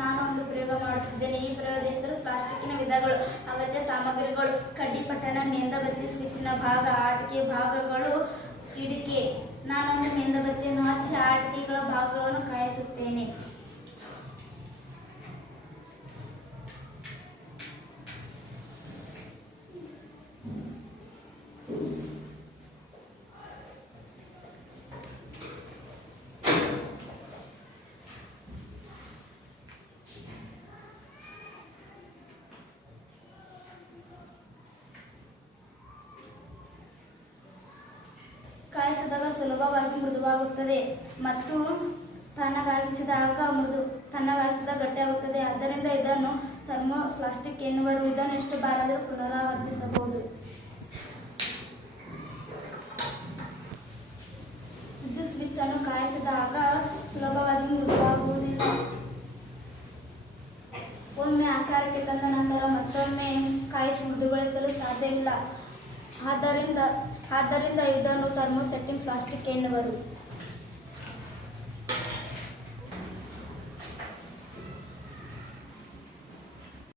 ನಾನು ಒಂದು ಪ್ರಯೋಗ ಮಾಡುತ್ತಿದ್ದೇನೆ. ಈ ಪ್ರಯೋಗದ ಹೆಸರು ಪ್ಲಾಸ್ಟಿಕ್ಕಿನ ವಿಧಗಳು. ಅಗತ್ಯ ಸಾಮಗ್ರಿಗಳು: ಕಡ್ಡಿ, ಪಟ್ಟಣ, ಮೇಣದಬತ್ತಿ, ಸ್ವಿಚ್ನ ಭಾಗ, ಆಟಿಕೆ ಭಾಗಗಳು, ಹಿಡಿಕೆ. ನಾನೊಂದು ಮೇಣದಬತ್ತಿಯನ್ನು ಹಚ್ಚಿ ಆಟಿಕೆಗಳ ಭಾಗಗಳನ್ನು ಕಾಯಿಸುತ್ತೇನೆ. ಕಾಯಿಸಿದಾಗ ಸುಲಭವಾಗಿ ಮೃದುವಾಗುತ್ತದೆ ಮತ್ತು ತಣ್ಣಗಾಗಿಸಿದಾಗ ಗಟ್ಟಿಯಾಗುತ್ತದೆ. ಆದ್ದರಿಂದ ಇದನ್ನು ಥರ್ಮೋಪ್ಲಾಸ್ಟಿಕ್ ಎನ್ನುವರು. ಇದನ್ನು ಎಷ್ಟು ಬಾರಾದರೂ ಪುನರಾವರ್ತಿಸಬಹುದು. ವಿದ್ಯುತ್ ಸ್ವಿಚ್ ಅನ್ನು ಕಾಯಿಸಿದಾಗ ಸುಲಭವಾಗಿ ಮೃದುವಾಗುವುದಿಲ್ಲ. ಒಮ್ಮೆ ಆಕಾರಕ್ಕೆ ತಂದ ನಂತರ ಮತ್ತೊಮ್ಮೆ ಕಾಯಿಸಿ ಮೃದುಗೊಳಿಸಲು ಸಾಧ್ಯವಿಲ್ಲ. ಆದ್ದರಿಂದ ಇದನ್ನು ಥರ್ಮೋಸೆಟ್ಟಿಂಗ್ ಪ್ಲಾಸ್ಟಿಕ್ ಎನ್ನುವರು.